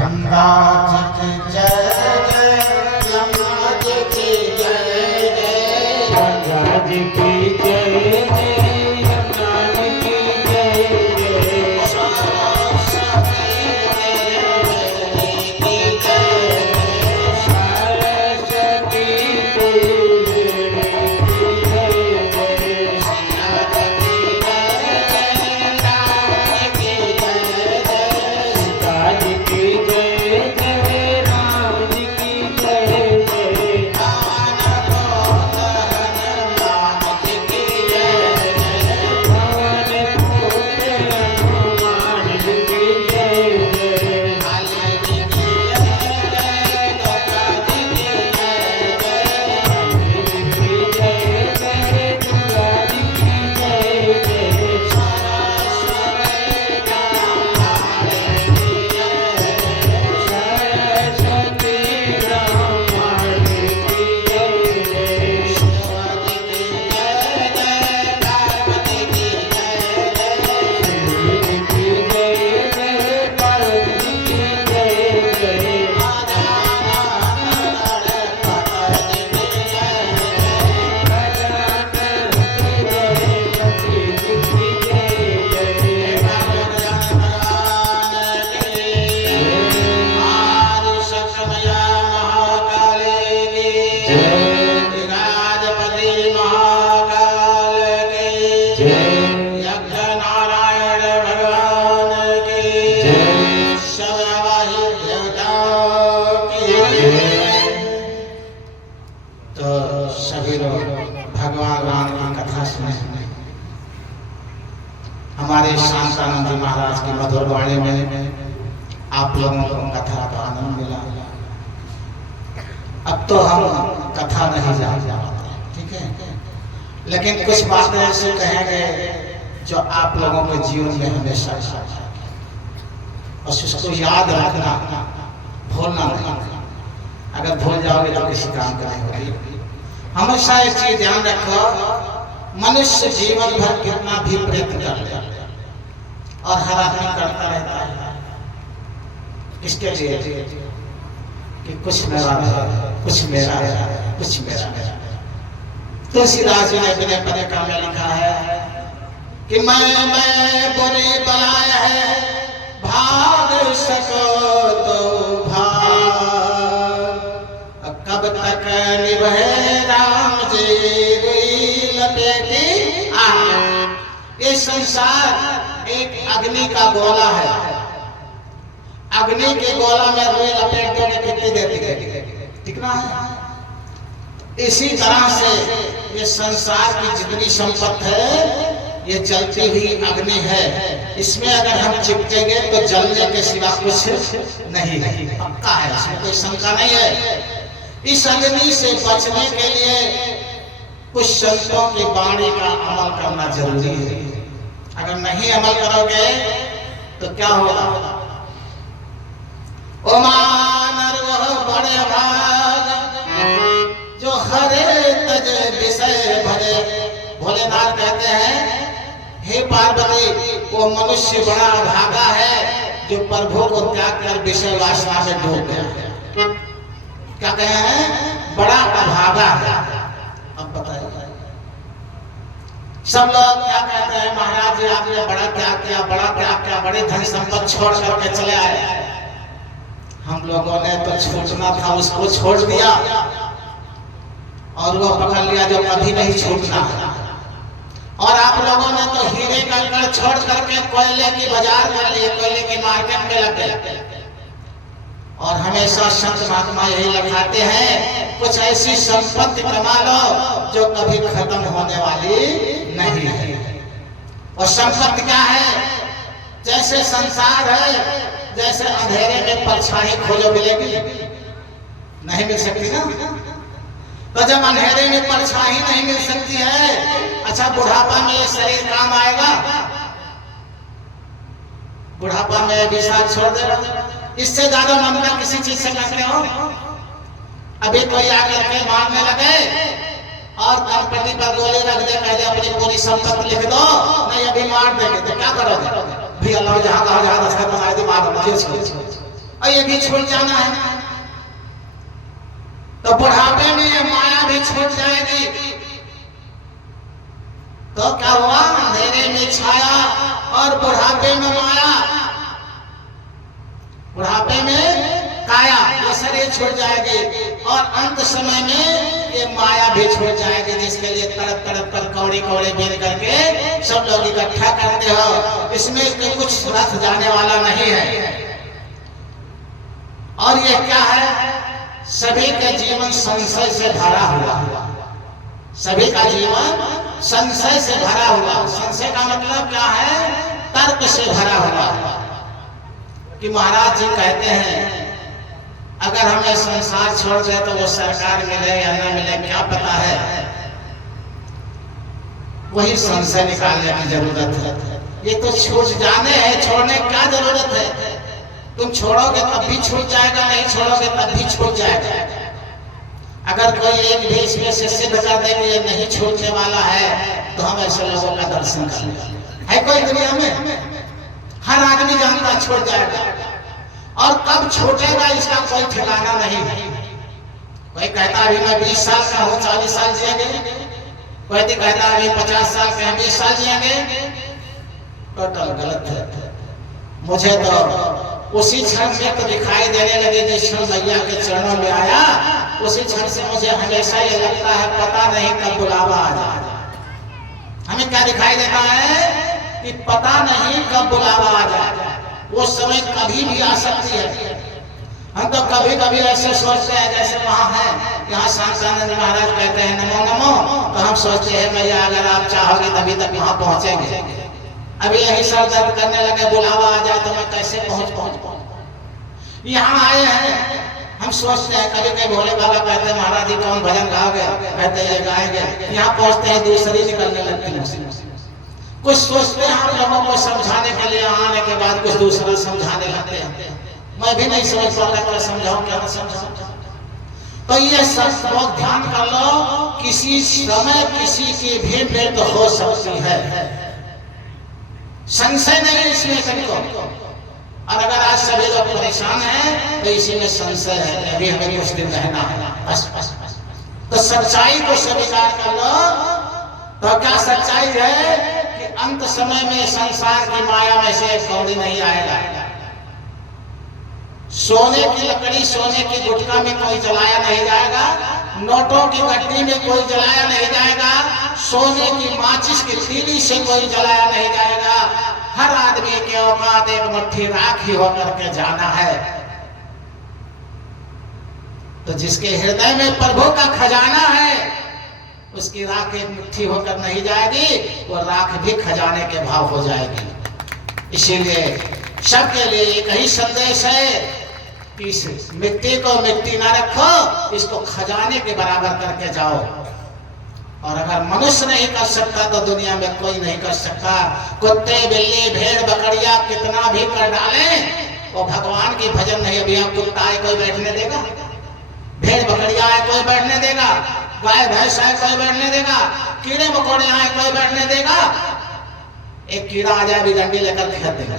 गंगा जी की जय जय, यमुना जी की जय जय, गंगा जी की जय जय, यमुना जी की जय जय, सरस्वती देवी की जय जय, सरस्वती देवी की जय जय, सीता जी की जय जय, राम जी की जय जय, पवन पुत्र हनुमान जी की जय जय, काली जी की जय जय, दुर्गा जी की जय जय, सरस्वती ब्रह्मांड की जय जय, शिव जी की जय जय, पार्वती जी की जय जय, गजानन जी की जय जय, नारायण भगवान की शबरवाही देवताओं की। तो सभी लोग भगवान राम की कथा सुने। हमारे शांतानंद जी महाराज की मधुर वाणी में आप लोगों को कथा का आनंद मिला। अब तो हम कथा नहीं जाते, ठीक है, लेकिन कुछ बातें ऐसे कहेंगे जो आप लोगों के जीवन में हमेशा और उसको याद रखना, भूलना नहीं। अगर भूल जाओगे तो किसी काम का नहीं होगी। हमेशा एक चीज ध्यान रखो, मनुष्य जीवन भर कितना भी प्रयत्न कर ले और हर आदमी करता रहता है, किसके लिए? कि कुछ मेरा है, कुछ मेरा है, कुछ मेरा है। तुलसीदास जी ने अपने पदे का में लिखा है कि मैं बुरी बलाय है, भाग सको तो भाग, कब तक निभे राम जी रुई लपेटी आग। ये संसार एक अग्नि का गोला है, अग्नि के गोला में रुई लपेट दोगे कितनी देर टिकेगी? टिकना है। इसी तरह से ये संसार की जितनी संपत्ति है ये जलती हुई अग्नि है। इसमें अगर हम चिपकेंगे तो जलने के सिवा कुछ नहीं है, पक्का है, इसमें कोई शंका नहीं है। इस अग्नि से बचने के लिए कुछ संतों की वाणी का अमल करना जरूरी है। अगर नहीं अमल करोगे तो क्या होगा? ओ मानर वह बड़े भाग जो हरे तज विषय भरे। भोलेनाथ कहते हैं, हे पार्वती, वो मनुष्य बड़ा भागा है जो प्रभु को त्याग कर विषय वासना में डूब गया। क्या कहे हैं? बड़ा अभागा है। अब बताइए, सब लोग क्या कहते हैं? महाराज जी आपने बड़ा त्याग किया, बड़ा त्याग किया, बड़ी धन संपत्ति छोड़ करके चले आए। हम लोगों ने तो छोड़ना था उसको छोड़ दिया और वो पकड़ लिया जो कभी नहीं छूटना। और आप लोगों ने तो हीरे का कड़ छोड़ करके कोयले की बाजार कर लिए, कोयले की मार्केट में लग गए। और हमेशा संत महात्मा यही लिखाते हैं, कुछ ऐसी संपत्ति कमा लो जो कभी खत्म होने वाली नहीं है। और संपत्ति क्या है? जैसे संसार है, जैसे अंधेरे में परछाई खोजो मिलेगी? नहीं मिल सकती ना। तो जब अंधेरे में परछाई नहीं मिल सकती है, अच्छा बुढ़ापा में ये शरीर काम आएगा? बुढ़ापा में भी साथ छोड़ देगा। इससे ज्यादा ममता किसी चीज से करते हो? अभी कोई आकर के मारने लगे और कंपनी पर गोली रख दे, कह दे अपनी पूरी संपत्ति लिख दो, नहीं अभी मार देंगे, तो क्या करोगे? भी अल्लाह जहां कहा जहां दस्तखत बना दे, मार मुझे। और ये भी छूट जाना है। तो बुढ़ापे में ये माया भी छूट जाएगी। तो क्या हुआ? अंधेरे में छाया और बुढ़ापे में माया, बुढ़ापे में काया, ये शरीर छूट जाएगी और अंत समय में ये माया भी छूट जाएगी, जिसके लिए तड़प तड़प कर कौड़ी कौड़ी बेच करके सब लोग इकट्ठा करते हो। इसमें कुछ रथ जाने वाला नहीं है। और ये क्या है? सभी का जीवन संशय से भरा हुआ, सभी का जीवन संशय से भरा हुआ। संशय का मतलब क्या है? तर्क से भरा हुआ। कि महाराज जी कहते हैं अगर हमें संसार छोड़ दे तो वो सरकार मिले या ना मिले क्या पता है। वही संशय निकालने की जरूरत है। ये तो छूट जाने हैं, छोड़ने की क्या जरूरत है? तुम छोड़ोगे तब भी छूट जाएगा, नहीं छोड़ोगे तब भी छूट जाएगा। अगर कोई एक भी इसमें से सिद्ध कर दे कि ये नहीं छूटने वाला है तो हम ऐसे लोगों का दर्शन करेंगे। है कोई दुनिया में? हर आदमी जानता छूट जाएगा और कब छूटेगा इसका कोई ठिकाना नहीं। कोई कहता अभी मैं 20 साल का हूँ 40 साल जिएंगे, कोई कहता अभी 50 साल के 20 साल जिएंगे। टोटल गलत है। मुझे तो उसी क्षण में तो दिखाई देने लगी जिस क्षण मैया के चरणों में आया, उसी क्षण से मुझे हमेशा ये लगता है पता नहीं कब बुलावा आ जाए। हमें क्या दिखाई देता है कि पता नहीं कब बुलावा आ जाए। वो समय कभी भी आ सकती है। हम तो कभी कभी ऐसे सोचते हैं जैसे वहां है, यहाँ शांतानंद महाराज कहते हैं नमो नमो, तो हम सोचते हैं मैया अगर आप चाहोगे तभी तक वहां पहुंचेंगे। अभी यही सर दर्द करने लगे, बुलावा आ जाए तो मैं कैसे पहुंच यहाँ आए हैं। हम सोचते हैं कभी कभी भोले बाबा कहते हैं महाराज जी कौन भजन गाओगे, कहते हैं ये गाएंगे। यहाँ पहुंचते हैं दूसरी निकलने लगती है। कुछ सोचते हैं हम लोगों को समझाने के लिए, आने के बाद कुछ दूसरा समझाने लगते हैं। मैं भी नहीं समझ पाता क्या समझाऊं क्या ना समझाऊं। तो ये सब लोग ध्यान कर लो, किसी समय किसी की भी मृत्यु हो सकती है, संशय नहीं इसमें कभी को। और अगर आज सभी लोग परेशान हैं तो इसी में संशय है, अभी हमें कुछ दिन रहना है बस। तो सच्चाई को स्वीकार कर लो। तो क्या सच्चाई है कि अंत समय में संसार की माया में से एक कौड़ी नहीं आएगा। सोने की लकड़ी, सोने की गुटका में कोई जलाया नहीं जाएगा, नोटों की गड्डी में कोई जलाया नहीं जाएगा, सोने की माचिस की तीली से कोई जलाया नहीं जाएगा। हर आदमी के औकात एक मुट्ठी राख ही होकर के जाना है। तो जिसके हृदय में प्रभु का खजाना है उसकी राख एक मुट्ठी होकर नहीं जाएगी, वो राख भी खजाने के भाव हो जाएगी। इसीलिए सबके लिए एक ही संदेश है कि इस मिट्टी को मिट्टी ना रखो, इसको खजाने के बराबर करके जाओ। और अगर मनुष्य नहीं कर सकता तो दुनिया में कोई नहीं कर सकता। कुत्ते बिल्ली भेड़ बकरिया कितना भी कर डालें, वो भगवान की भजन नहीं। अभी आप कुत्ता है कोई बैठने देगा, भेड़ बकरिया है कोई बैठने देगा, गाय भैंस है कोई बैठने देगा, कीड़े मकोड़े आए कोई बैठने देगा। एक कीड़ा आ जाए भी डंडी लेकर फेंक देगा।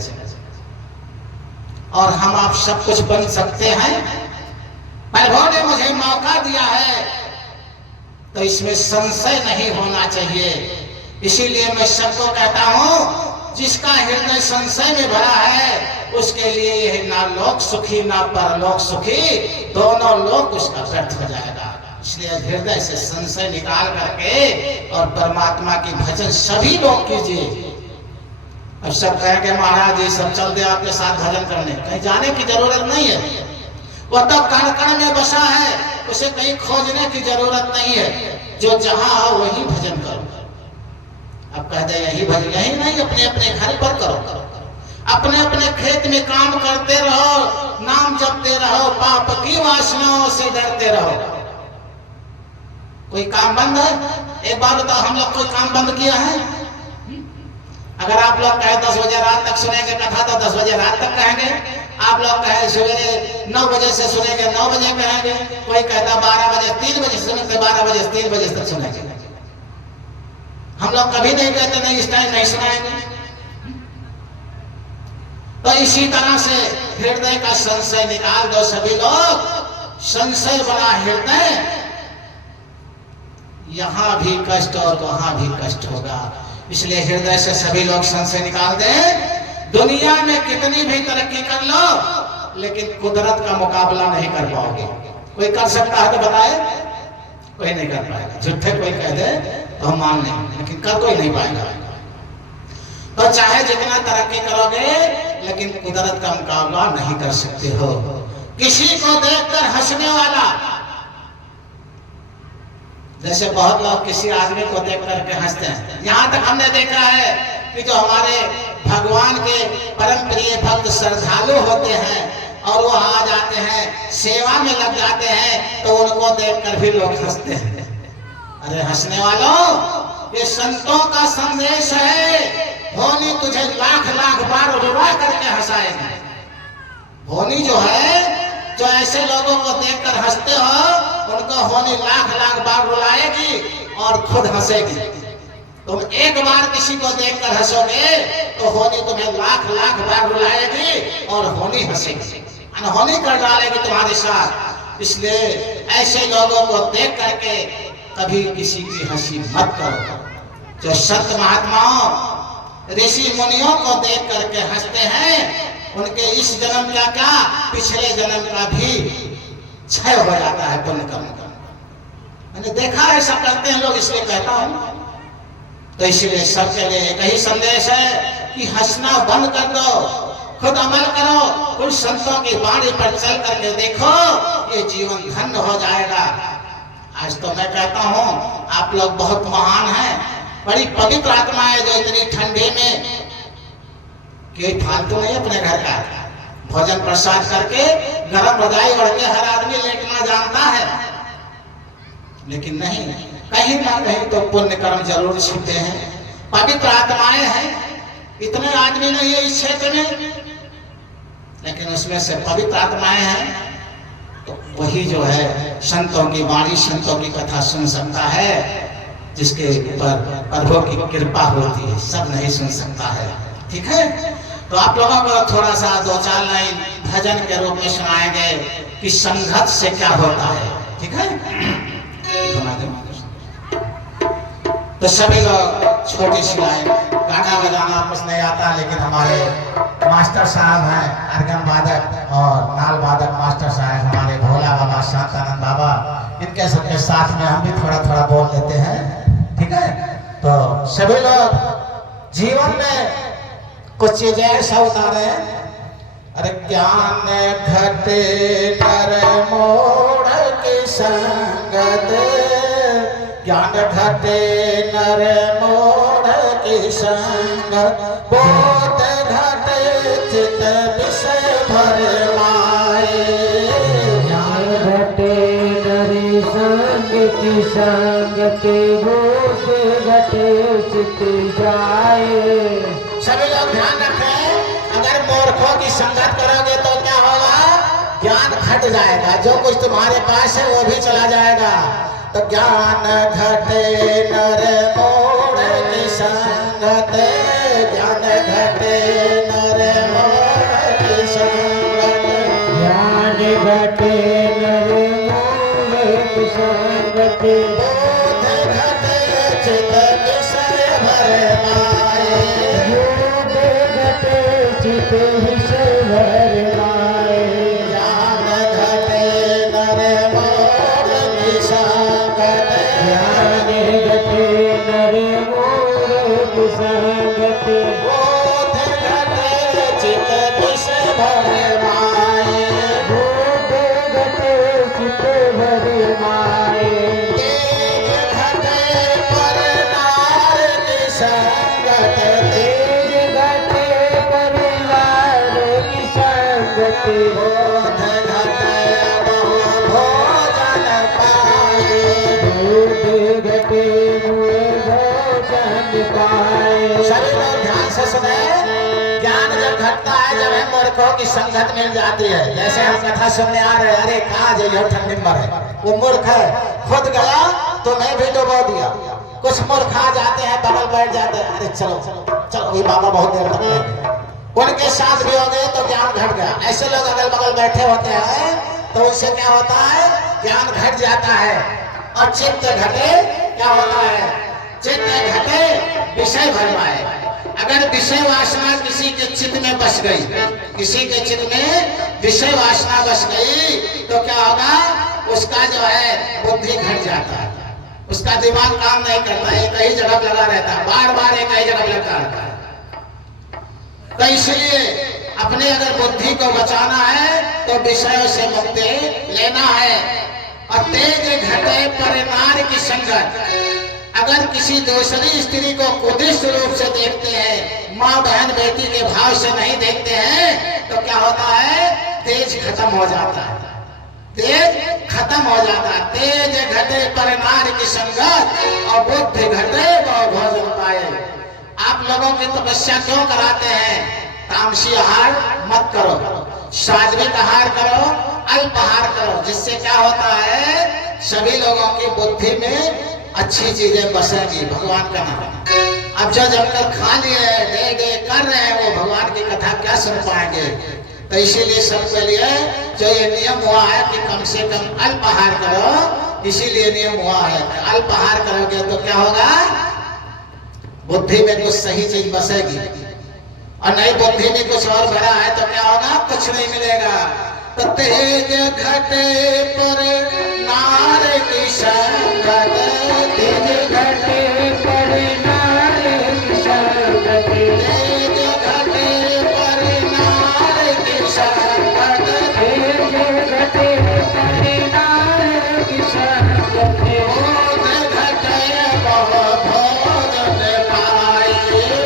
और हम आप सब कुछ बन सकते हैं। प्रभु ने मुझे मौका दिया है तो इसमें संशय नहीं होना चाहिए। इसीलिए मैं सबको कहता हूं जिसका हृदय संशय में भरा है उसके लिए यह ना लोक सुखी ना परलोक सुखी, दोनों लोग उसका व्यर्थ हो जाएगा। इसलिए हृदय से संशय निकाल करके और परमात्मा की भजन सभी लोग कीजिए। अब सब कहेंगे महाराज ये सब चल दे आपके साथ भजन करने, कहीं जाने की जरूरत नहीं है। वह तो कण कण में बसा है, उसे कहीं खोजने की जरूरत नहीं है। जो जहां हो वही भजन करो। अब कहते यही भजन, यही नहीं अपने अपने घर पर करो, अपने अपने खेत में काम करते रहो, नाम जपते रहो, पाप की वासनाओं से डरते रहो। कोई काम बंद है? एक बार बताओ हम लोग कोई काम बंद किया है? अगर आप लोग कहे 10 बजे रात तक सुनेंगे कथा तो 10 बजे रात तक कहेंगे। आप लोग कहे सवेरे 9 बजे से सुनेंगे 9 बजे कहेंगे। कोई कहता 12 बजे 3 बजे सुनेंगे 12 बजे 3 बजे तक सुनेंगे। हम लोग कभी नहीं कहते नहीं इस टाइम नहीं सुनाएंगे। तो इसी तरह से हृदय का संशय निकाल दो सभी लोग। संशय बड़ा हृदय, यहां भी कष्ट और वहां भी कष्ट होगा। इसलिए हृदय से सभी लोग संशय निकाल दें। दुनिया में कितनी भी तरक्की कर लो, लेकिन कुदरत का मुकाबला नहीं कर पाओगे। कोई कर सकता है तो बताए? कोई नहीं कर पाएगा। झूठे कोई कह दे तो हम मान लेंगे, लेकिन कर कोई नहीं पाएगा। तो चाहे जितना तरक्की करोगे, लेकिन कुदरत का मुकाबला नहीं कर सकते हो। किसी को देखकर हंसने वाला, जैसे बहुत लोग किसी आदमी को देख करके हंसते हैं। यहां तक हमने देखा है कि जो हमारे भगवान के परम प्रिय भक्त श्रद्धालु होते हैं और वो आ जाते हैं, सेवा में लग जाते हैं, तो उनको देखकर भी लोग हंसते हैं। अरे हंसने वालों, ये संतों का संदेश है। होनी तुझे लाख लाख बार रुला करके हंसाएगी। होनी जो है, जो ऐसे लोगों को देखकर हंसते हो, उनको होनी लाख लाख बार रुलाएगी और खुद हंसेगी। तुम एक बार किसी को देखकर हंसोगे तो होनी तुम्हें लाख लाख बार रुलाएगी और होनी हंसेगी, अनहोनी कर डालेगी तुम्हारे साथ। इसलिए ऐसे लोगों को देख करके कभी किसी की हंसी मत करो। जो संत महात्माओं ऋषि मुनियों को देख करके हंसते हैं, उनके इस जन्म का क्या, पिछले जन्म का भी क्षय हो जाता है पुण्य कर्म का। मैंने देखा है सब करते हैं लोग, इसलिए कहता हूं। तो इसलिए सबके लिए एक ही संदेश है कि हंसना बंद कर दो, खुद अमल करो। कुछ संतों की वाणी पर चल करके देखो, ये जीवन धन्य हो जाएगा। आज तो मैं कहता हूं, आप लोग बहुत महान हैं, बड़ी पवित्र आत्मा है, जो इतनी ठंडे में कोई फालतू नहीं अपने घर का भोजन प्रसाद करके गरम रजाई ओढ़ के हर आदमी लेटना जानता है, लेकिन नहीं, कहीं ना कहीं तो पुण्य कर्म जरूर छिपते हैं। पवित्र आत्माएं हैं, इतने आदमी नहीं है इस क्षेत्र में, लेकिन उसमें से पवित्र आत्माएं हैं। तो वही जो है संतों की वाणी, संतों की कथा सुन सकता है, जिसके ऊपर प्रभु की कृपा होती है। सब नहीं सुन सकता है, ठीक है। तो आप लोगों को थोड़ा सा दो चार लाइन भजन के रूप में सुनाएंगे कि संघर्ष से क्या होता है, ठीक है। तो सभी लोग छोटी सी लाइन, गाना बजाना कुछ नहीं आता, लेकिन हमारे मास्टर साहब हैं अर्गन वादक और नाल वादक मास्टर साहब हमारे भोला बाबा, शांतानंद बाबा, इनके सबके साथ में हम भी थोड़ा थोड़ा बोल लेते हैं, ठीक है। तो सभी लोग जीवन में कुछ चीजें ऐसा उतारे। अरे ज्ञान घटे नर मोड़ की संगत, ज्ञान घटे नर मोड़ की संगत, बोध घटे चित विषय भर माए। ज्ञान घटे नर संग की संगति, बोध घटे चित जाए। सभी लोग ध्यान रखें, अगर मूर्खों की संगत करोगे तो क्या होगा, ज्ञान घट जाएगा, जो कुछ तुम्हारे पास है वो भी चला जाएगा। तो ज्ञान घटे नर मोड़ की संगत, ज्ञान घटे नर मोड़ की संगत, ज्ञान घटे नर मोड़ की संगति, बोध घटे चित विषय भर माए। चित विषय भर माए। ज्ञान घटे नर मोड़ की संगत, ज्ञान घटे नर मोड़ की संगति, बोध घटे चित विषय भर माए। बोध घटे चित भर माए। तेज घटे पर नार की संगत, तेज घटे परिवार की संगति, बोध घटे बहु भोजन पाए। बोध घटे मुए भोजन पाए। सभी लोग ध्यान से सुने, ज्ञान जब घटता है, जब हम मूर्खों की संगत मिल जाती है। जैसे हम कथा सुनने आ रहे हैं, अरे कहाँ जाइए ठंडी में है, वो मूर्ख है, खुद गया तुम्हें भी डुबो दिया। कुछ मूर्ख आ जाते हैं, बगल बैठ जाते हैं, अरे चलो चलो चलो, ये बाबा बहुत देर तक रहेंगे, उनके साथ भी हो गए तो ज्ञान घट गया। ऐसे लोग अगल बगल बैठे होते हैं तो उनसे क्या होता है, ज्ञान घट जाता है। और चित्त घटे क्या होता है, चित्त घटे विषय भर पाए। अगर विषय वासना किसी के चित्त में बस गई, किसी के चित्त में विषय वासना बस गई तो क्या होगा, उसका जो है बुद्धि घट जाता है, उसका दिमाग काम नहीं करता, एक ही जगह लगा रहता है, बार बार एक ही जगह लगा रहता है। तो इसलिए अपने अगर बुद्धि को बचाना है तो विषयों से मुक्ति लेना है। और तेज घटे पर नार की संगत, अगर किसी दूसरी स्त्री को कुदृष्ट रूप से देखते हैं, माँ बहन बेटी के भाव से नहीं देखते हैं, तो क्या होता है, तेज खत्म हो जाता है, तेज खत्म हो जाता है। तेज घटे पर नार की संगत और बुद्धि घटे बहु भोजन पाए। आप लोगों की तपस्या क्यों कराते हैं, तामसी आहार मत करो, सात्विक आहार करो, अल्पाहार करो, जिससे क्या होता है, सभी लोगों की बुद्धि में अच्छी चीजें बसेंगी, भगवान का नाम। अब जो जमकर खा लिए दे कर रहे हैं वो भगवान की कथा क्या सुन पाएंगे। तो इसीलिए सबके लिए जो ये नियम हुआ है कि कम से कम अल्पाहार करो, इसीलिए नियम हुआ है। अल्पाहार करोगे तो क्या होगा, बुद्धि में कुछ सही चीज बसेगी, और नहीं बुद्धि में कुछ और भरा है तो क्या होगा, कुछ नहीं मिलेगा। तो तेज घटे पर नार की संगत, तेज घटे पर नार की संगत, तेज घटे पर नार की संगत, तेज घटे पर नार की संगत, बोध घटे बहु भोजन पाए,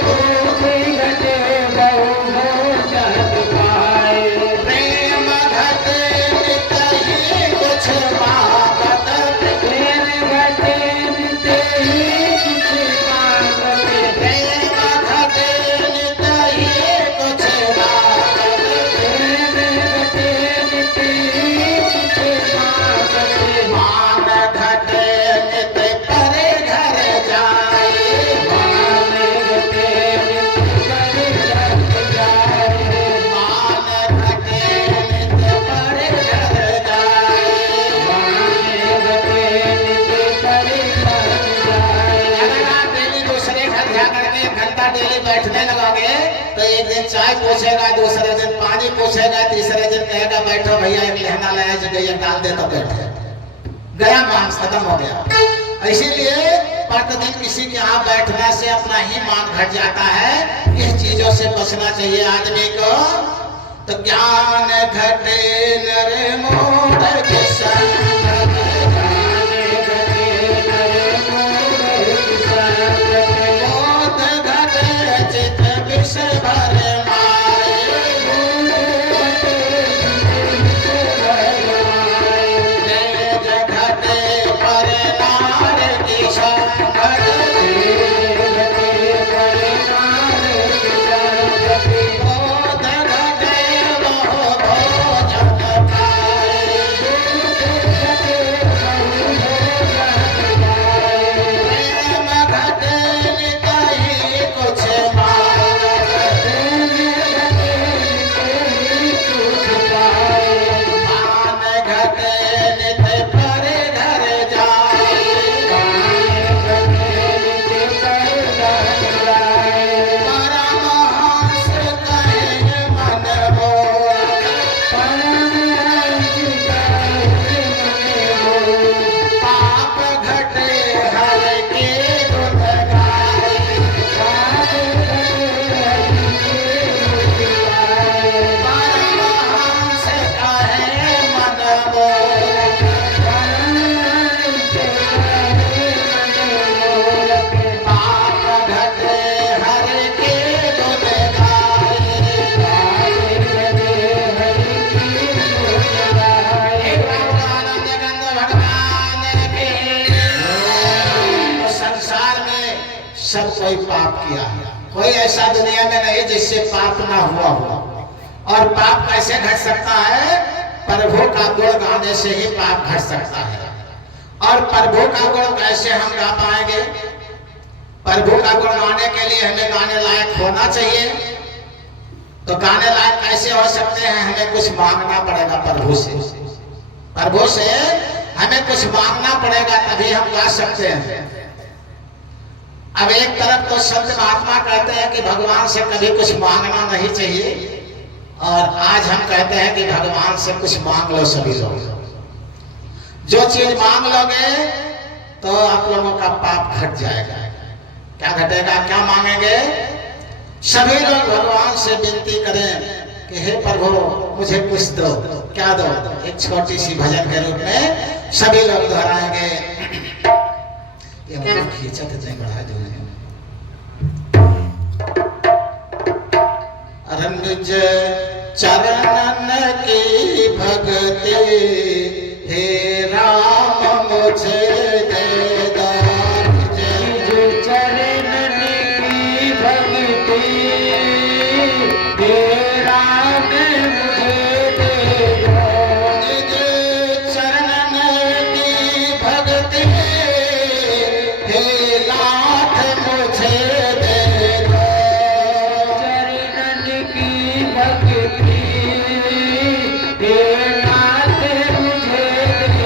बोध घटे बहु भोजन पाए, प्रेम घटे नित ही कुछ मांगत, प्रेम घटे नित ही कुछ मांगत, प्रेम घटे नित ही कुछ मांगत, प्रेम घटे नित ही कुछ मांगत, मान घटे नित परे घर जाए, मान घटे नित परे घर जाए, मान घटे नित परे घर जाए। मान घटे नित परे घर जाए। अगर आप डेली दूसरे घर जा करके 1 घंटा डेली बैठने लगोगे तो एक दिन चाय पूछेगा, दूसरे दिन पानी पूछेगा, तीसरे दिन कहेगा बैठो भैया एक लहंगा लाया जो गैया डाल दे तो बैठे, गया मांस खत्म हो गया। इसीलिए प्रतिदिन किसी के यहाँ बैठने से अपना ही मान घट जाता है। इस चीजों से बचना चाहिए आदमी को। तो ज्ञान घटे नर मोड़ के संगत, बोध घटे चित विषय भर माए, तेज घटे पर नार की संगत, बोध घटे बहु भोजन पाए, प्रेम घटे नित ही कुछ मांगत, मान घटे नित परे घर जाए, परमहंस कहे मन मोर, पाप घटे हर के गुण गाए, परमहंस कहे मन मोर, पाप घटे हर के गुण गाए। एक रामानंद गंग भगवान के। तो संसार में सब कोई पाप किया है, कोई ऐसा दुनिया में नहीं जिससे पाप ना हुआ हो। और पाप कैसे घट सकता है, प्रभु का गुण गाने से ही पाप घट सकता है। और प्रभु का गुण कैसे हम गा पाएंगे, प्रभु का गुण गाने के लिए हमें गाने लायक होना चाहिए। तो गाने लायक कैसे हो सकते हैं? हमें कुछ मांगना पड़ेगा प्रभु से, प्रभु से हमें कुछ मांगना पड़ेगा तभी हम गा सकते हैं। अब एक तरफ तो संत महात्मा कहते हैं कि भगवान से कभी कुछ मांगना नहीं चाहिए, और आज हम कहते हैं कि भगवान से कुछ मांग लो सभी लोग। जो चीज मांग लोगे तो आप लोगों का पाप घट जाएगा। क्या घटेगा? क्या मांगेंगे? सभी लोग भगवान से विनती करें कि हे प्रभु मुझे कुछ दो। क्या दो? एक छोटी सी भजन के रूप में सभी लोग दोहराएंगे। ये खींचत नहीं बढ़ा दो। निज चरणन की भक्ति हे राम मुझे दे दो। निज चरणन की भक्ति हे राम मुझे दे दो। निज चरणन की भक्ति हे नाथ मुझे दे दो। चरणन की भक्ति हे नाथ मुझे दे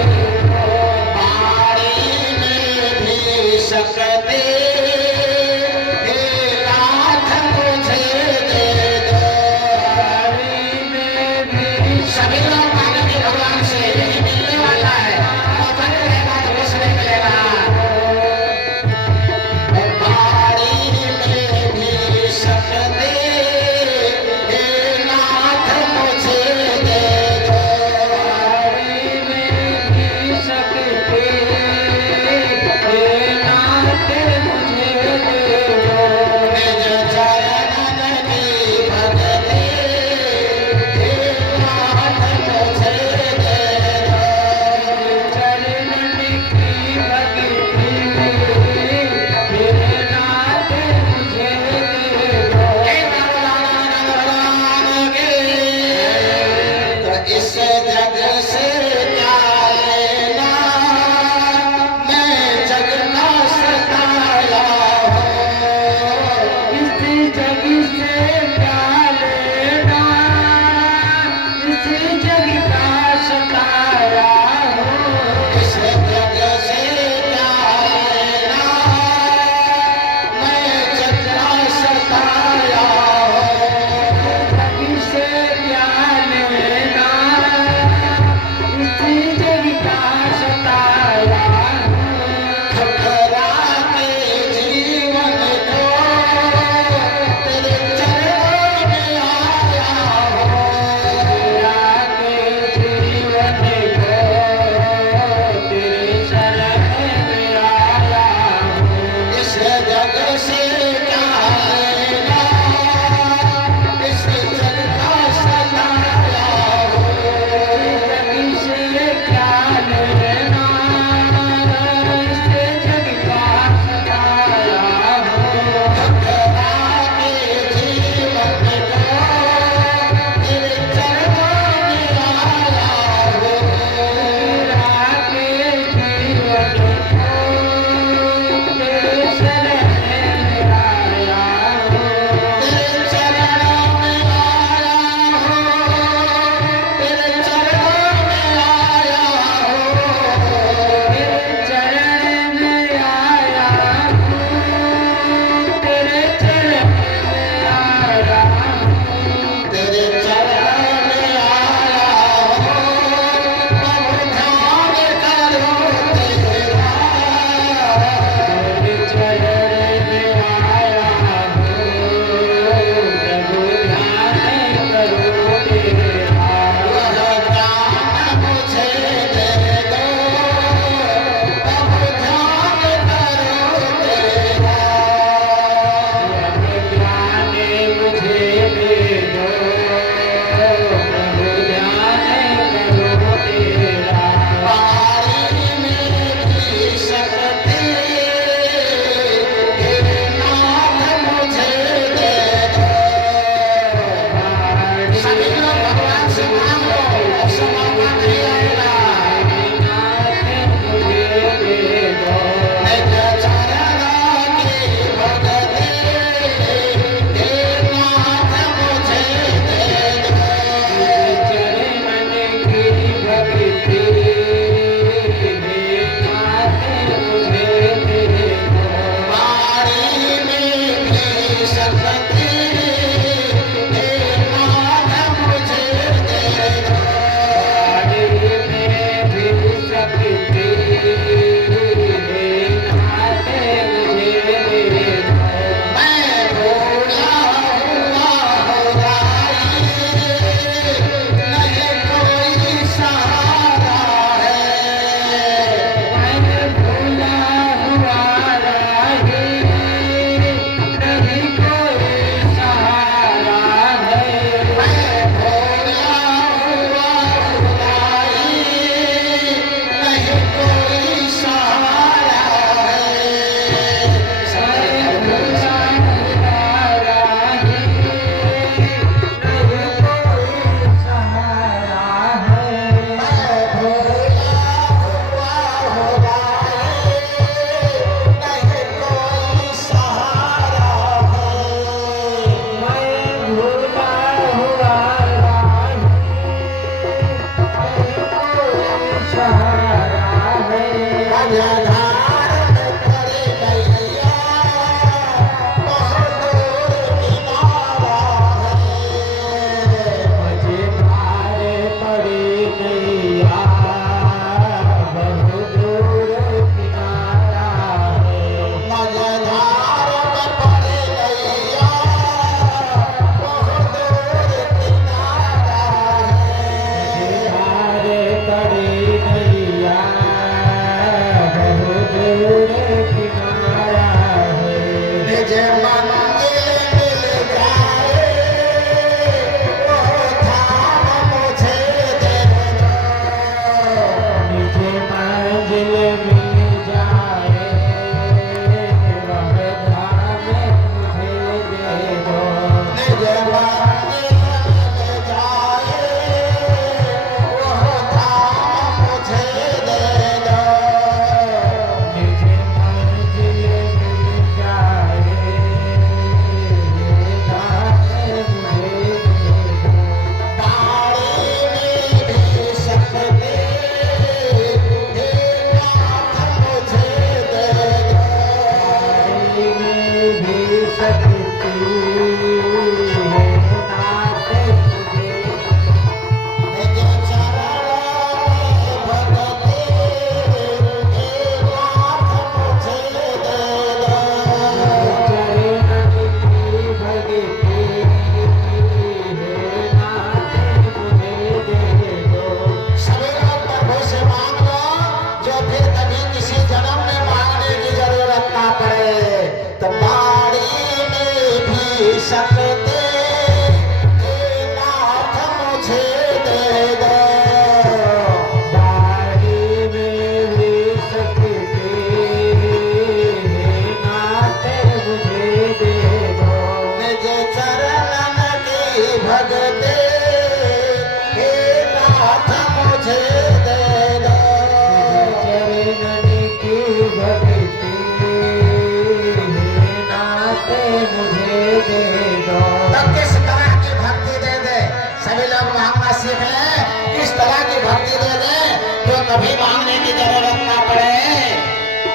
देखें किस तरह की भक्ति दे दे जो कभी मांगने की जरूरत ना पड़े।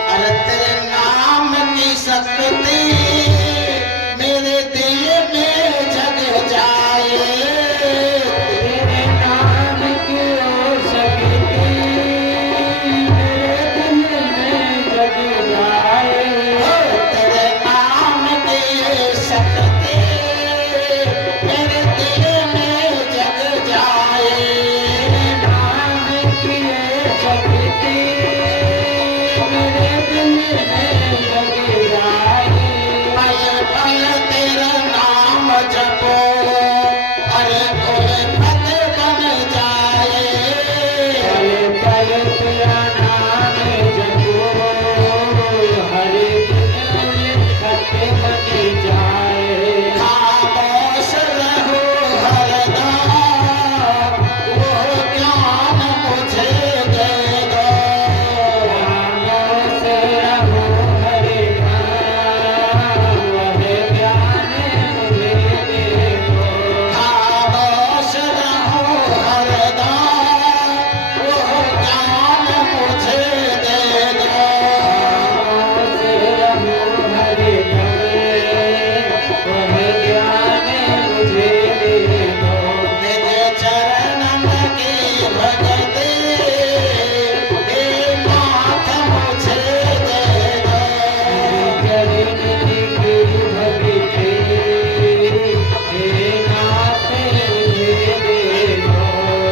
अरे तेरे नाम की शक्ति मेरे दिल में जग जाए, तेरे नाम की ओ शक्ति मेरे दिल में जग जाए। तेरे नाम की शक्ति मेरे दिल में जग जाए। तेरे नाम की ओ शक्ति मेरे दिल में जग जाए। पल पल तेरा नाम जपो, अरे उल्फत बन जाए। पल पल तेरा नाम जपो, हर दिन उल्फत बन जाए। खामोश रहो हरदम, वो ज्ञान मुझे दे दो। खामोश रहो हरदम, वह ज्ञान मुझे दे दो। खामोश रहो हरदम, वो ज्ञान मुझे दे दो। खामोश रहो हरदम, वह ज्ञान मुझे दे दो। निज चरणन की भगति हे नाथ मुझे दे दो। चरण की भक्ति हे नाथ मुझे दे दो।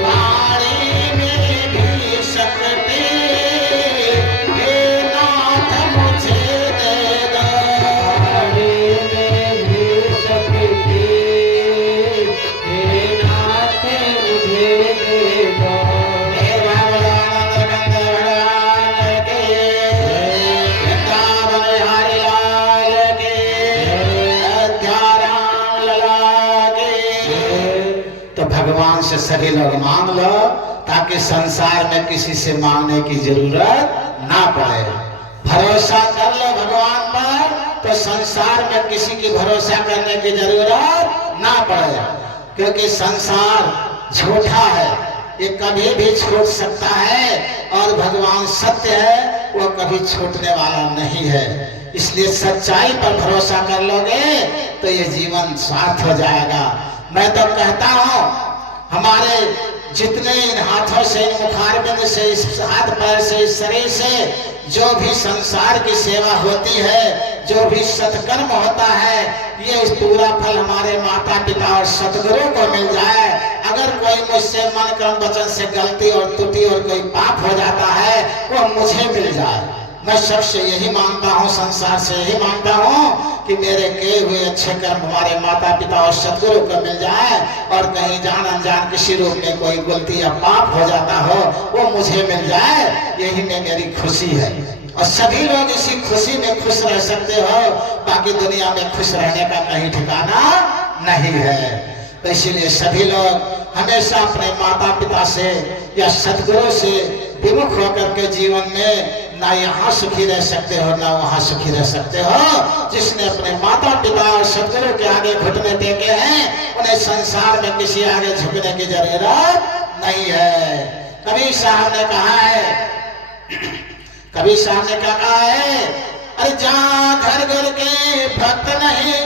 वाणी में भी शक्ति हे नाथ मुझे दे दो। हरे में भी शक्ति हे नाथ मुझे दे दो। हे भगवान कंद भगवान के, वृंदावन बिहारी लाल के, अयोध्या राम लला के। तो भगवान से सभी लोग मांग लो ताकि संसार में किसी से मांगने की जरूरत ना पड़े। भरोसा कर लो भगवान पर तो संसार में किसी की भरोसा करने की जरूरत ना पड़े, क्योंकि संसार झूठा है, ये कभी भी छूट सकता है, और भगवान सत्य है, वो कभी छूटने वाला नहीं है। इसलिए सच्चाई पर भरोसा कर लोगे तो ये जीवन सार्थ हो जाएगा। मैं तो कहता हूँ हमारे जितने इन हाथों से, इन मुखारबिंद से, इस हाथ पैर से, इस शरीर से जो भी संसार की सेवा होती है, जो भी सत्कर्म होता है, ये इस पूरा फल हमारे माता पिता और सतगुरु को मिल जाए। अगर कोई मुझसे मन कर्म वचन से गलती और त्रुटि और कोई पाप हो जाता है वो मुझे मिल जाए। मैं सबसे यही मांगता हूँ, संसार से यही मांगता हूँ कि मेरे किए हुए अच्छे कर्म हमारे माता पिता और सतगुरु को मिल जाए, और कहीं जान अनजान किसी रूप में कोई गलती या पाप हो जाता हो वो मुझे मिल जाए। यही में मेरी खुशी है, और सभी लोग इसी खुशी में खुश रह सकते हो। बाकी दुनिया में खुश रहने का कहीं ठिकाना नहीं है। तो इसीलिए सभी लोग हमेशा अपने माता पिता से या सतगुरु से विमुख होकर के जीवन में ना यहाँ सुखी रह सकते हो ना वहाँ सुखी रह सकते हो। जिसने अपने माता पिता और सतगुरु के आगे घुटने टेके हैं उन्हें संसार में किसी आगे झुकने की जरूरत नहीं है। कबीर साहब ने कहा है, कबीर साहब ने क्या कहा है, अरे जहाँ घर घर के भक्त नहीं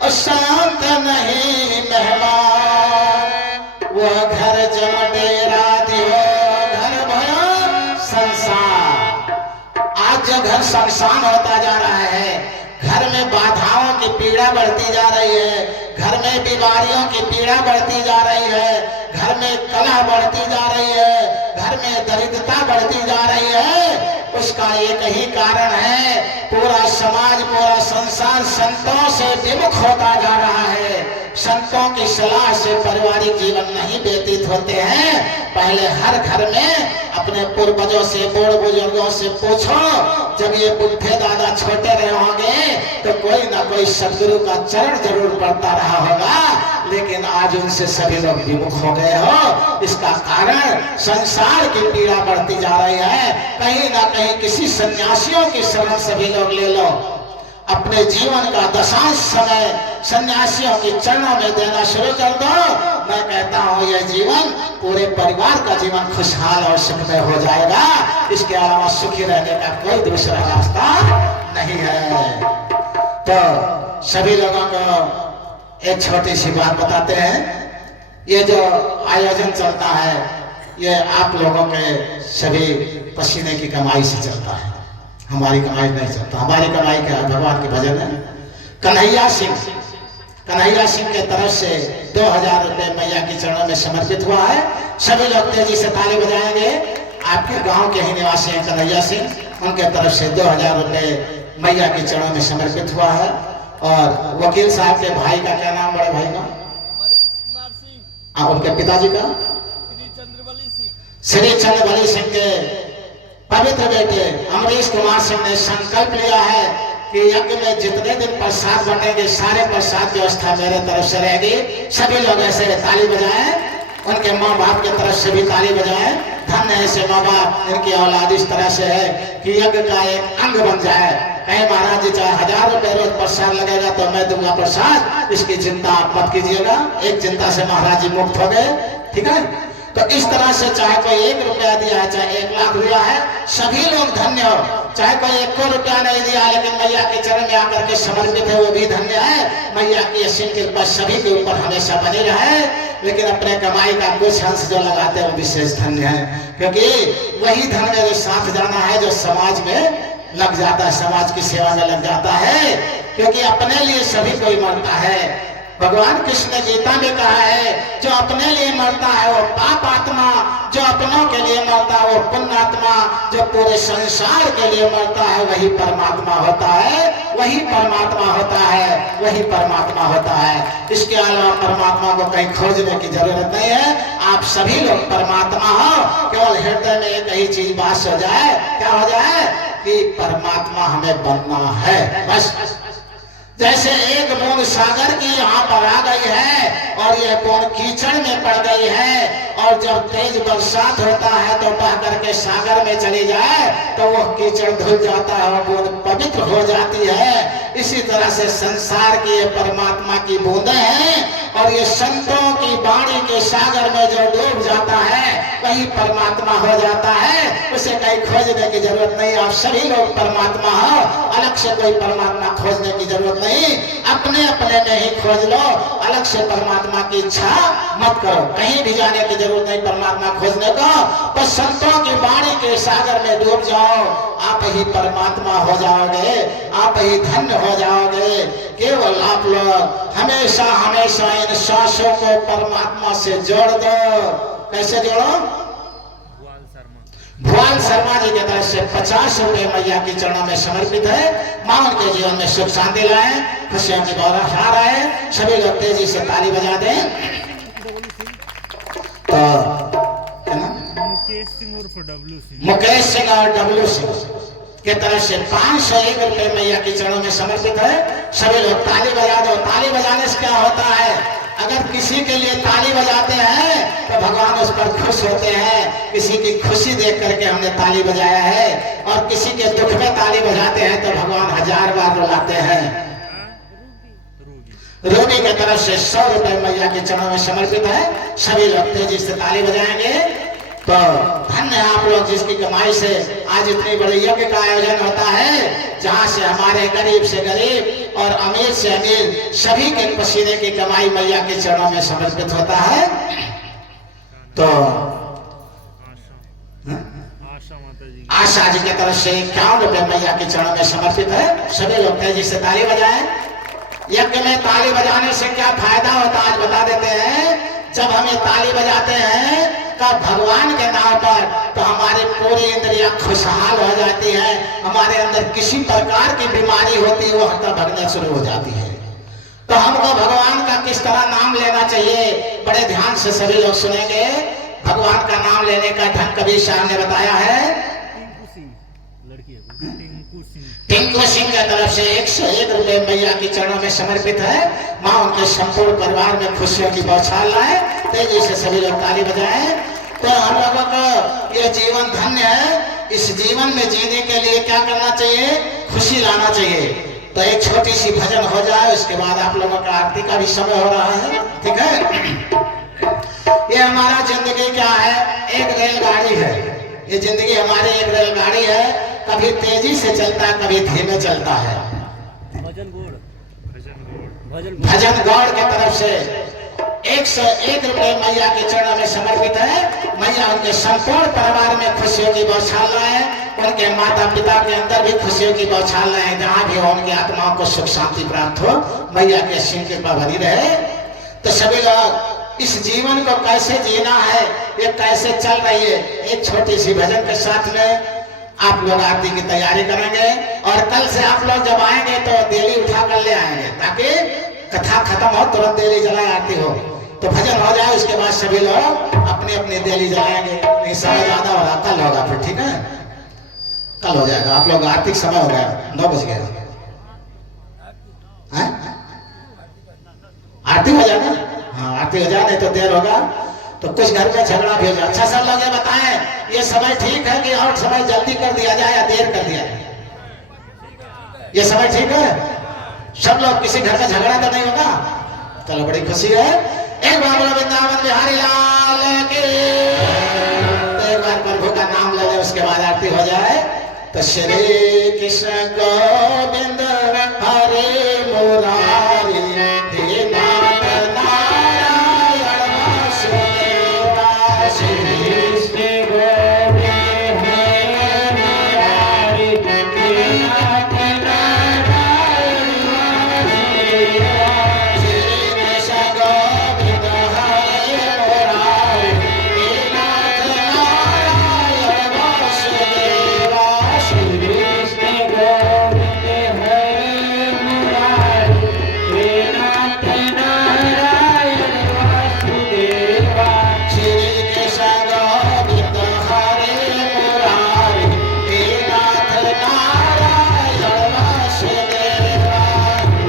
और शांत नहीं मेहमान, वो घर जम डेरा दियो घर भयो संसार। आज जो घर शमशान होता जा रहा है, घर में बाधाओं की पीड़ा बढ़ती जा रही है, घर में बीमारियों की पीड़ा बढ़ती जा रही है, घर में कलह बढ़ती जा रही है, घर में दरिद्रता बढ़ती जा रही है। उसका एक ही कारण है, पूरा समाज पूरा संसार संतों से विमुख होता जा रहा है। संतों की सलाह से पारिवारिक जीवन नहीं व्यतीत होते हैं। पहले हर घर में अपने पूर्वजों से, बूढ़ बुजुर्गों से पूछो, जब ये बुढ़े दादा छोटे रहे होंगे तो कोई ना कोई सदगुरु का चरण जरूर पड़ता रहा होगा, लेकिन आज उनसे सभी लोग विमुख हो गए हो। इसका कारण संसार की पीड़ा बढ़ती जा रही है। कहीं ना कहीं किसी सन्यासियों की शरण सभी लोग ले लो। अपने जीवन का दशांश समय सन्यासियों के चरणों में देना शुरू कर दो। मैं कहता हूँ यह जीवन पूरे परिवार का जीवन खुशहाल और सुखमय हो जाएगा। इसके अलावा सुखी रहने का कोई दूसरा रास्ता नहीं है। तो सभी लोगों को एक छोटी सी बात बताते हैं। ये जो आयोजन चलता है ये आप लोगों के सभी पसीने की कमाई से चलता है, हमारी कमाई नहीं चलता। हमारी कमाई क्या है? भगवान के भजन है। कन्हैया सिंह के तरफ से 2000 रुपए मैया के चरणों में समर्पित हुआ है। सभी लोग तेजी से ताली बजाएंगे। आपके गांव के ही निवासी हैं कन्हैया सिंह, उनके तरफ से 2000 रुपए मैया के चरणों में समर्पित हुआ है। और वकील साहब के भाई का क्या नाम, बड़े भाई का? उनके पिताजी का श्री चंद्रबली सिंह के पवित्र बेटे अमरीश कुमार सिंह ने संकल्प लिया है कि यज्ञ में जितने दिन प्रसाद बटेंगे सारे प्रसाद व्यवस्था मेरे तरफ से रहेगी। सभी लोग ऐसे ताली बजाएं, उनके माँ बाप की तरफ से भी ताली बजाएं। धन्य ऐसे माँ बाप, इनकी औलाद इस तरह से है कि यज्ञ का एक अंग बन जाए। कहीं महाराज जी चाहे 1000 रुपए रोज प्रसाद लगेगा तो मैं दूंगा प्रसाद, इसकी चिंता आप मत कीजिएगा। एक चिंता से महाराज जी मुक्त हो गए, ठीक है। तो इस तरह से चाहे कोई 1 रुपया दिया है, चाहे 1 लाख दिया है, सभी लोग धन्य हो। चाहे कोई 1 रुपया नहीं दिया लेकिन मैया के चरण में आकर के समर्पित है, वो भी धन्य है। मैया की असीम कृपा सभी के ऊपर हमेशा बनी रहे। लेकिन अपने कमाई का कुछ अंश जो लगाते हैं वो विशेष धन्य है, क्योंकि वही धन में जो साथ जाना है, जो समाज में लग जाता है, समाज की सेवा में लग जाता है। क्योंकि अपने लिए सभी कोई मरता है। भगवान कृष्ण ने गीता में कहा है जो अपने लिए मरता है वो पाप आत्मा, जो अपनों के लिए मरता है वो पुण्य आत्मा, जो पूरे संसार के लिए मरता है वही परमात्मा होता है, वही परमात्मा होता है, वही परमात्मा होता है। इसके अलावा परमात्मा को कहीं खोजने की जरूरत नहीं है। आप सभी लोग परमात्मा हो। केवल हृदय में एक ही चीज बात हो जाए, क्या हो जाए कि परमात्मा हमें बनना है, बस। जैसे एक बूंद सागर की यहाँ पर आ गई है और यह बूंद कीचड़ में पड़ गई है, और जब तेज बरसात होता है तो बह करके सागर में चली जाए तो वह कीचड़ धुल जाता है और बूंद पवित्र हो जाती है। इसी तरह से संसार की ये परमात्मा की बूंदें हैं, और ये संतों की वाणी के सागर में जो डूब जाता है वही परमात्मा हो जाता है। उसे कहीं खोजने की जरूरत नहीं। आप सभी लोग परमात्मा हो, अलग से कोई परमात्मा खोजने की जरूरत नहीं। अपने अपने में ही खोज लो, अलग से परमात्मा की इच्छा मत करो। कहीं भी जाने की जरूरत नहीं परमात्मा खोजने को। बस संतों की वाणी के सागर में डूब जाओ, आप ही परमात्मा हो जाओगे, आप ही धन्य हो जाओगे। केवल आप लोग हमेशा हमेशा इन श्वासों को परमात्मा से जोड़ दो। कैसे जोड़ो? भुआल शर्मा जी की तरफ से 50 रुपए मैया की चरणों में समर्पित है। मां उनके जीवन में सुख शांति लाए, खुशियों की बौछार आए। सभी लोग तेजी से ताली बजा दें। तो मुकेश सिंह और डब्लू सिंह के तरफ से 501 रुपए मैया की चरणों में समर्पित है। सभी लोग ताली बजा दो। ताली बजाने से क्या होता है? अगर किसी के लिए ताली बजाते हैं तो भगवान उस पर खुश होते हैं। किसी की खुशी देख करके हमने ताली बजाया है, और किसी के दुख में ताली बजाते हैं तो भगवान 1000 बार रुलाते हैं। रूबी की तरफ से 100 रुपए मैया के चरणों में समर्पित है। सभी लोग तेजी से ताली बजाएंगे। तो धन्य आप लोग जिसकी कमाई से आज इतनी बड़ी यज्ञ का आयोजन होता है, जहां से हमारे गरीब से गरीब और अमीर से अमीर सभी के पसीने की कमाई मैया के चरणों में समर्पित होता है। तो आशा जी की तरफ से 51 रुपए मैया के चरणों में समर्पित है। सभी लोग तेजी से ताली बजाएं। यज्ञ में ताली बजाने से क्या फायदा होता है आज बता देते हैं। जब हमें ताली बजाते हैं तब भगवान के नाम पर तो हमारी पूरी इंद्रियां खुशहाल हो जाती है। हमारे अंदर किसी प्रकार की बीमारी होती है वो हटा भगने शुरू हो जाती है। तो हमको भगवान का किस तरह नाम लेना चाहिए, बड़े ध्यान से सभी लोग सुनेंगे। भगवान का नाम लेने का ढंग कबीर साहब ने बताया है। टिंकू सिंह की तरफ से 101 रुपए मैया की चरणों में समर्पित है। माँ उनके संपूर्ण परिवार में खुशियों की बौछार लाए। तेजी से सभी लोग ताली बजाएं। तो हम लोगों को यह जीवन धन्य है। इस जीवन में जीने के लिए क्या करना चाहिए? खुशी लाना चाहिए। तो एक छोटी सी भजन हो जाए, उसके बाद आप लोगों का आरती का भी समय हो रहा है। ठीक है, ये हमारा जिंदगी क्या है, एक रेलगाड़ी है। ये जिंदगी हमारी एक रेलगाड़ी है, कभी तेजी से चलता है, कभी धीमे चलता है। भजन गौड़ की तरफ से 101 रुपए मैया के चरणों में समर्पित है। मैया उनके संपूर्ण परिवार में खुशियों की बौछार है, उनके माता पिता के अंदर भी खुशियों की बौछार है। जहाँ भी हो उनकी आत्माओं को सुख शांति प्राप्त हो, मैया की असीम कृपा बनी रहे। तो सभी लोग इस जीवन को कैसे जीना है, ये कैसे चल रही है, एक छोटी सी भजन के साथ में आप लोग आरती की तैयारी करेंगे। और कल से आप लोग जब आएंगे तो देली उठा कर ले आएंगे, ताकि कथा खत्म हो तुरंत देली जलाए आरती हो, तो भजन हो जाए। उसके बाद सभी लोग अपनी अपनी देली जलाएंगे। नहीं समय ज्यादा हो रहा, कल होगा फिर। ठीक है, कल हो जाएगा। आप लोग आरती समय हो गया, 9 बज गए। आरती हो जाए, हाँ आरती हो जाए, नहीं तो देर होगा तो कुछ घर में झगड़ा भी हो जाए। अच्छा सब लोग ये बताएं, ये समय ठीक है कि और समय जल्दी कर दिया जाए या देर कर दिया जाए? ये समय ठीक है? सब लोग, किसी घर में झगड़ा तो नहीं होगा? चलो बड़ी खुशी है। एक बार बोलो वृंदावन बिहारी लाल की। तो एक बार प्रभु का नाम ले ले, उसके बाद आरती हो जाए। तो श्री कृष्ण गोविंद हरे मुरारी हे नाथ नारायण वासुदेवा। श्री कृष्ण गोविंद हरे मुरारी हे नाथ नारायण वासुदेवा। श्री कृष्ण गोविंद हरे मुरारी हे नाथ नारायण वासुदेवा। श्री कृष्ण गोविंद हरे मुरारी हे नाथ नारायण वासुदेवा। श्री कृष्ण गोविंद हरे मुरारी हे नाथ नारायण वासुदेवा।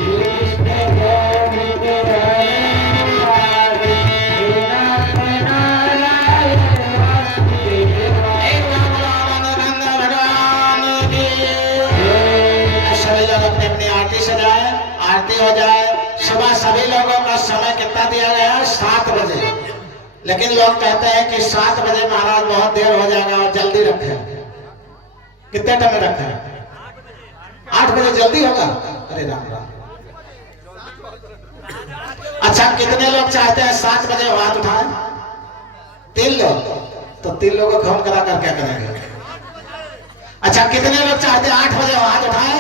कृष्ण गोविंद हरे मुरारी हे नाथ नारायण वासुदेवा। एक रामानंद भगवान की जय। सभी लोग अपनी अपनी आरती सजाए, आरती हो जाए। सुबह सभी लोगों का समय कितना दिया गया है? 7 बजे। लेकिन लोग कहते हैं कि 7 बजे महाराज बहुत देर हो जाएगा और जल्दी रखें। कितने टाइम में रखें? 8 बजे जल्दी होगा? अरे राम राम। अच्छा, कितने लोग चाहते हैं 7 बजे हाथ उठाएं? 3 लोग। तो 3 लोगों को फोन करा कर क्या करेंगे? अच्छा, कितने लोग चाहते हैं 8 बजे हाथ उठाएं?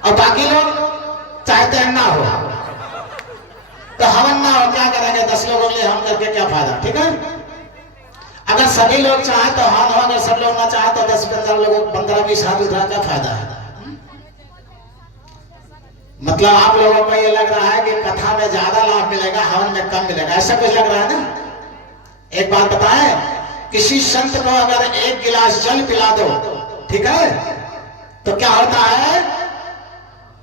और बाकी लोग चाहते हैं ना हो, तो हवन ना हो, क्या करेंगे? 10 लोगों के लिए हम करके क्या फायदा? ठीक है, अगर सभी लोग चाहे तो हवन हो, अगर सब लोग ना चाहे तो 10-15 लोगों 15-20 हाथ उठा, क्या फायदा है? मतलब आप लोगों को ये लग रहा है कि कथा में ज्यादा लाभ मिलेगा, हवन में कम मिलेगा, ऐसा कुछ लग रहा है ना? एक बात बताएं, किसी संत को अगर 1 गिलास जल पिला दो, ठीक है, तो क्या होता है?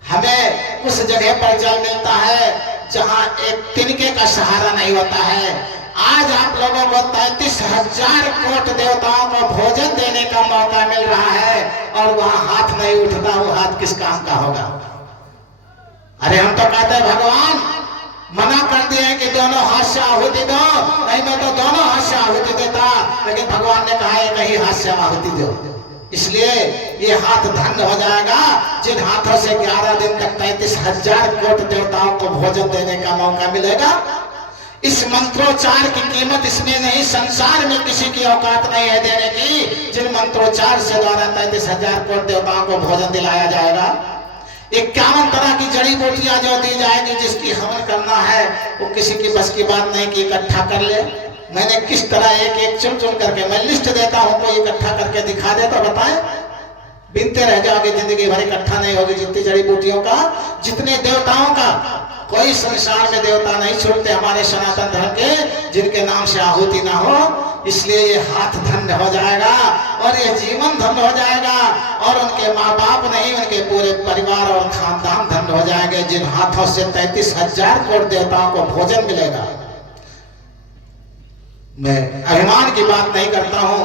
हमें उस जगह पर जल मिलता है जहां एक तिनके का सहारा नहीं होता है। आज आप लोगों को 33,000 कोट देवताओं को भोजन देने का मौका मिल रहा है और वहां हाथ नहीं उठता, वो हाथ किस काम का होगा? अरे हम तो कहते हैं भगवान मना कर दिए कि दोनों हाथ से आहुति दो, नहीं मैं तो दोनों हाथ से आहुति देता, लेकिन भगवान ने कहा है नहीं, हाथ से आहुति दो। इसलिए ये हाथ धन्य हो जाएगा जिन हाथों से 11 दिन तक 33,000 कोट देवताओं को भोजन देने का मौका मिलेगा। इस मंत्रोच्चार की कीमत इसमें नहीं, संसार में किसी की औकात नहीं है देने की, जिन मंत्रोच्चार से द्वारा 33,000 कोट देवताओं को भोजन दिलाया जाएगा। 51 तरह की जड़ी बूटियां जो दी जाएगी, जिसकी हवन करना है वो किसी की बस की बात नहीं कि इकट्ठा कर ले। मैंने किस तरह एक एक चुन चुन करके मैं लिस्ट देता हूं, कोई इकट्ठा करके दिखा दे तो बताएं, बिनते रह जाओगे, जिंदगी भर इकट्ठा नहीं होगी। जितनी जड़ी बूटियों का, जितने देवताओं का, कोई संसार में देवता नहीं छूटते हमारे सनातन धर्म के जिनके नाम से आहुति ना हो। इसलिए ये हाथ धन्य हो जाएगा और ये जीवन धन्य हो जाएगा और उनके माँ बाप नहीं, उनके पूरे परिवार और खानदान धन्य हो जाएंगे जिन हाथों से 33,000 कोट देवताओं को भोजन मिलेगा। मैं अभिमान की बात नहीं करता हूं,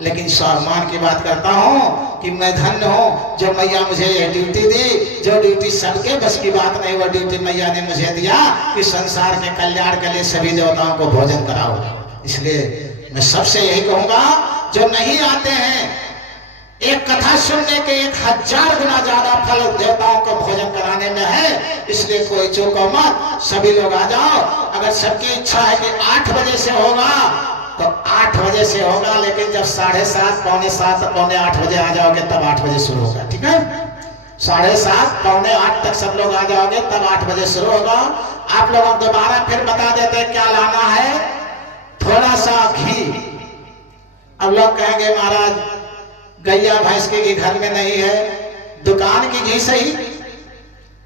लेकिन सम्मान की बात करता हूँ कि मैं धन्य हूँ जो मैया मुझे ये ड्यूटी दी, जो ड्यूटी सबके बस की बात नहीं, वो ड्यूटी मैया ने मुझे दिया कि संसार के कल्याण के लिए सभी देवताओं को भोजन कराओ। इसलिए मैं सबसे यही कहूंगा जो नहीं आते हैं, एक कथा सुनने के 1000 गुना ज्यादा फल देवताओं को भोजन कराने में है। इसलिए कोई चूको मत, सभी लोग आ जाओ। अगर सबकी इच्छा है कि 8 बजे से होगा तो 8 बजे से होगा, लेकिन जब 7:30, पौने 7, पौने 8 बजे आ जाओगे तब 8 बजे शुरू होगा। ठीक है, 7:30, पौने 8 तक सब लोग आ जाओगे तब 8 बजे शुरू होगा। आप लोगों को दोबारा फिर बता देते हैं क्या लाना है। थोड़ा सा घी। अब लोग कहेंगे महाराज गैया भैंस के घी घर में नहीं है, दुकान की घी सही।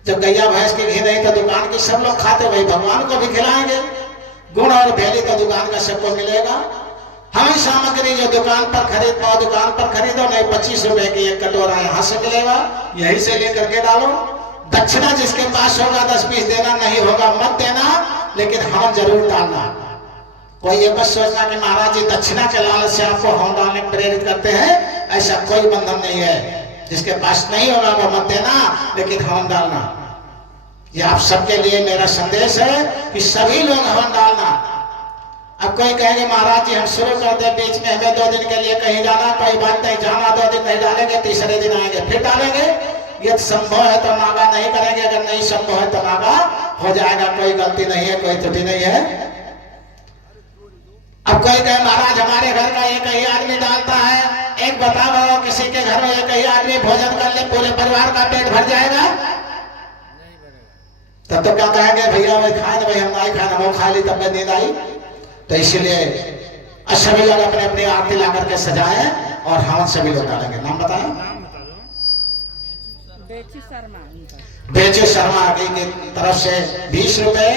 जब गैया भैंस की घी नहीं तो दुकान की सब लोग खाते, वही भगवान को भी खिलाएंगे। गुड़ और भेली तो दुकान का सबको मिलेगा। हमें सामग्री जो दुकान पर खरीद पाओ दुकान पर खरीदो, नहीं 25 रुपए की एक कटोरा यहाँ से मिलेगा, यही से लेकर के डालो। दक्षिणा जिसके पास होगा 10-20 देना, नहीं होगा मत देना, लेकिन हवन जरूर डालना। कोई ये बस सोचना कि महाराज जी दक्षिणा के लालच से आपको हवन डालने प्रेरित करते हैं, ऐसा कोई बंधन नहीं है। जिसके पास नहीं होगा वो मत देना, लेकिन हवन डालना। ये आप सबके लिए मेरा संदेश है कि सभी लोग हवन डालना। अब कोई कहेंगे महाराज जी हम शुरू कर दे, बीच में हमें 2 दिन के लिए कहीं जाना, कोई बात नहीं, जाना 2 दिन नहीं डालेंगे, तीसरे दिन आएंगे फिर डालेंगे। यदि संभव है तो नागा नहीं करेंगे, अगर नहीं संभव है तो नागा हो जाएगा। कोई गलती नहीं है, कोई त्रुटि नहीं है। अब कोई कहे महाराज हमारे घर का एक ही आदमी डालता है, एक बताओ किसी के घर में एक ही आदमी भोजन कर ले, पूरे परिवार का पेट भर जाएगा? तब तो क्या कहेंगे भैया भाई खाए भाई हम नहीं खाना, वो खा ली तब में नींद आई। तो इसलिए सभी लोग अपने अपनी आरती ला करके सजाए और हवन सभी लोग डालेंगे। नाम बताएं। बेचू शर्मा आगे की तरफ से 20 रुपए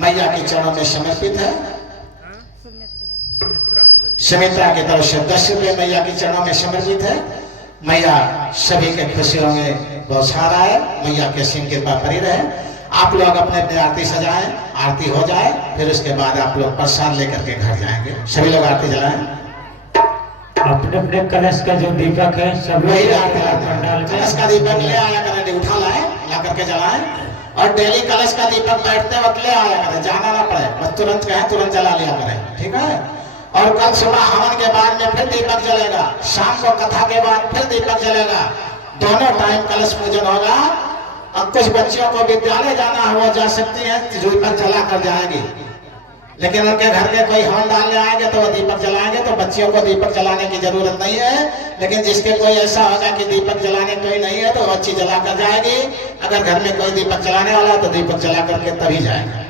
मैया के चरणों में समर्पित है। सुमित्रा की तरफ से 10 रुपए मैया के चरणों में समर्पित है। मैया सभी के खुशियों में बौछार आए, मैया के सिंह कृपा बनी रहे। आप लोग अपने अपने आरती सजाएं, आरती हो जाए, फिर उसके बाद आप लोग प्रसाद लेकर के घर जाएंगे। सभी लोग आरती जलाएं। अपने अपने कलश का जो दीपक है सब वही कलश का दीपक ले आया करें, उठा लाए, ला करके जलाएं। और डेली कलश का दीपक बैठते वक्त ले आया करें, जाना ना पड़े, बस तुरंत कहें तुरंत जला लिया करें। ठीक है। और कल सुबह हवन के बाद में फिर दीपक जलेगा, शाम को कथा के बाद फिर दीपक जलेगा, दोनों टाइम कलश पूजन होगा। अब कुछ बच्चियों को विद्यालय जाना है, वो जा सकती है, दीपक जला कर जाएगी। लेकिन उनके घर के कोई हवन डालने आएंगे तो वो दीपक जलाएंगे, तो बच्चियों को दीपक जलाने की जरूरत नहीं है। लेकिन जिसके कोई ऐसा होगा कि दीपक जलाने कोई नहीं है तो बच्ची जला कर जाएगी। अगर घर में कोई दीपक जलाने वाला तो दीपक जला करके तभी जाएगा।